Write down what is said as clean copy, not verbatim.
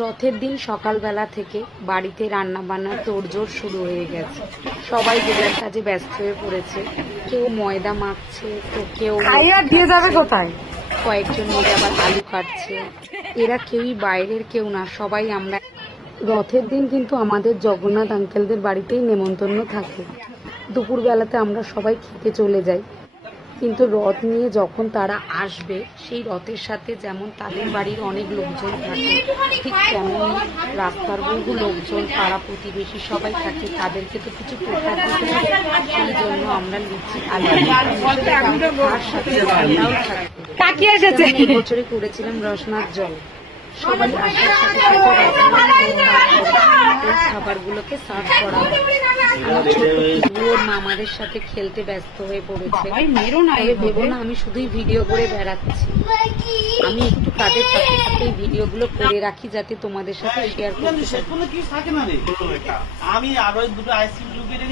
রথের দিন সকালবেলা থেকে বাড়িতে রান্না বান্নার তোড়জোড় শুরু হয়ে গেছে। সবাই যে যার কাজে ব্যস্ত হয়ে পড়েছে। কেউ ময়দা মাখছে, তো কেউ দিয়ে যাবে কোথায়? কয়েকজন মিলে আবার আলু কাটছে। এরা কেউই বাইরের কেউ না, সবাই আমরা। রথের দিন কিন্তু আমাদের জগন্নাথ আঙ্কেলদের বাড়িতেই নেমন্তন্ন থাকে। দুপুরবেলাতে আমরা সবাই খেতে চলে যাই, কিন্তু রথ নিয়ে যখন তারা আসবে, সেই রথের সাথে যেমন তাদের বাড়ির অনেক লোকজন থাকে, ঠিক তেমনই রাস্তার বহু লোকজন, পাড়া প্রতিবেশী সবাই থাকে। তাদেরকে তো কিছু প্রসাদ দিতে হবে, সেই জন্য আমরা লুচি আলু তার সাথে রান্নাও থাকে। কাকি এসেছে। এই বছরে করেছিলাম রসনার জল। সবাই আসার সাথে সাথে ওই খাবারগুলোকে সার্ভ করা হয়। আমার ছোট ওর মামাদের সাথে খেলতে ব্যস্ত হয়ে পড়েছে। তবে ভেবো না আমি শুধুই ভিডিও করে বেড়াচ্ছি, আমি একটু কাজের সাথে সাথে ভিডিওগুলো করে রাখি যাতে তোমাদের সাথে শেয়ার করতে পারি। আমি আরো দুটো আইসক্রিম